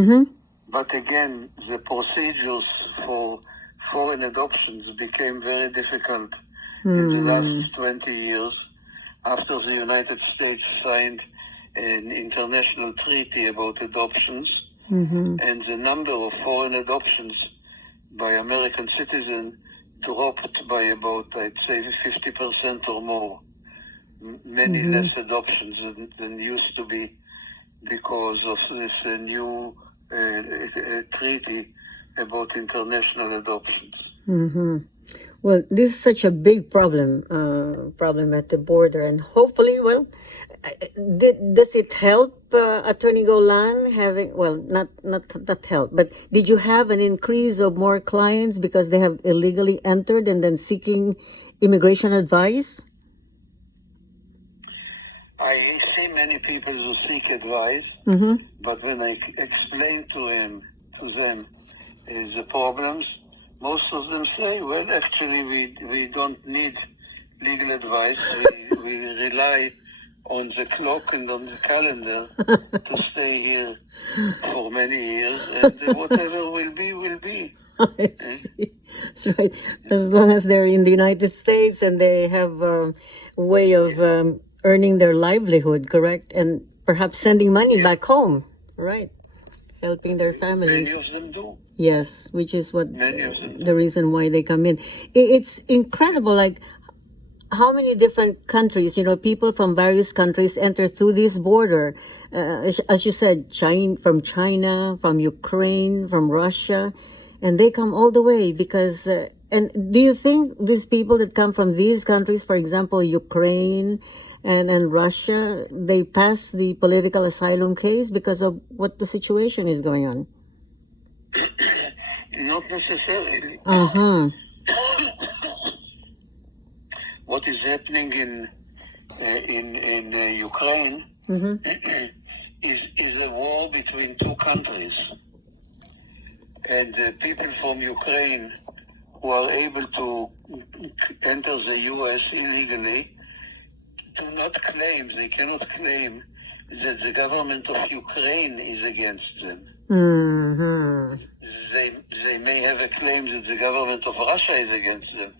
Mm-hmm. But again, the procedures for foreign adoptions became very difficult in the last 20 years after the United States signed an international treaty about adoptions, and the number of foreign adoptions by American citizens dropped by about, I'd say, 50% or more. Many less adoptions than used to be because of this new treaty about international adoptions. Well, this is such a big problem, problem at the border, and hopefully, well, does it help Attorney Golan having, well, not help, but did you have an increase of more clients because they have illegally entered and then seeking immigration advice? I see many people who seek advice, but when I explain to them the problems, most of them say, well, actually, we don't need legal advice. We rely on the clock and on the calendar to stay here for many years, and whatever will be, will be. I see. That's right. As long as they're in the United States and they have a way of earning their livelihood, correct? And perhaps sending money back home, right? Helping their families. Many of them do. Yes, which is what Many of them do. the reason why they come in. It's incredible, like how many different countries, people from various countries enter through this border. As you said, from China, from Ukraine, from Russia, and they come all the way because. And do you think these people that come from these countries, for example, Ukraine and Russia, they pass the political asylum case because of what the situation is going on? Not necessarily. What is happening in Ukraine is a war between two countries, and people from Ukraine who are able to enter the U.S. illegally they cannot claim that the government of Ukraine is against them. They may have a claim that the government of Russia is against them,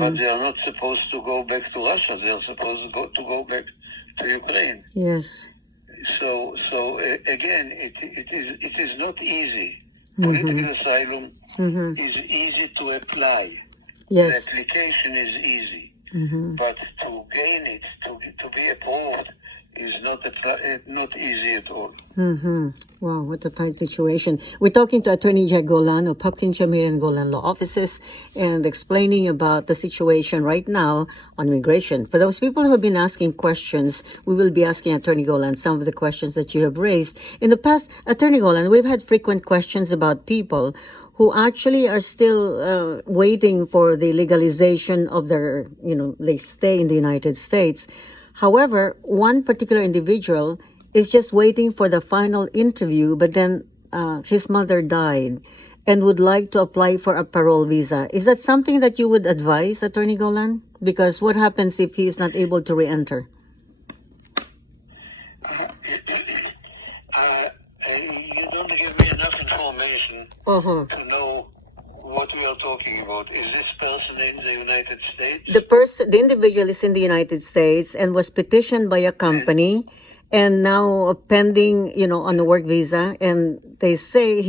but they are not supposed to go back to Russia. They are supposed to go back to Ukraine. Yes. So again, it is not easy. Political asylum is easy to apply. Yes. The application is easy. But to gain it, to be approved, is not easy at all. Wow, what a tight situation. We're talking to Attorney Jack Golan of Hopkins, Shamir and Golan Law Offices and explaining about the situation right now on immigration. For those people who have been asking questions, we will be asking Attorney Golan some of the questions that you have raised. In the past, Attorney Golan, we've had frequent questions about people who actually are still waiting for the legalization of their, they stay in the United States. However, one particular individual is just waiting for the final interview, but then his mother died and would like to apply for a parole visa. Is that something that you would advise, Attorney Golan? Because what happens if he is not able to re-enter? You don't give me enough information to know what we are talking about. Is this person in the United States? The individual is in the United States and was petitioned by a company and now pending, on a work visa. And he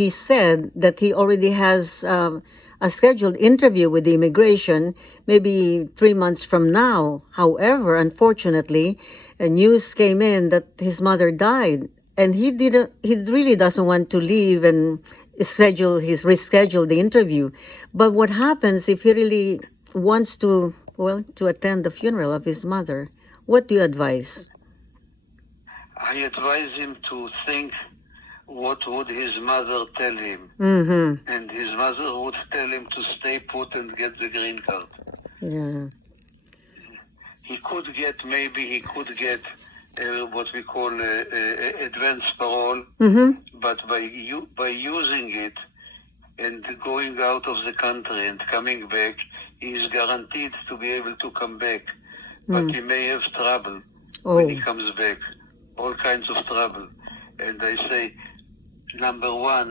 said that he already has a scheduled interview with the immigration maybe 3 months from now. However, unfortunately, news came in that his mother died. And he really doesn't want to leave and reschedule the interview. But what happens if he really wants to attend the funeral of his mother? What do you advise? I advise him to think what would his mother tell him. And his mother would tell him to stay put and get the green card. Yeah. He could get what we call advanced parole, but by using it and going out of the country and coming back, he is guaranteed to be able to come back. But he may have trouble when he comes back, all kinds of trouble. And I say, number one.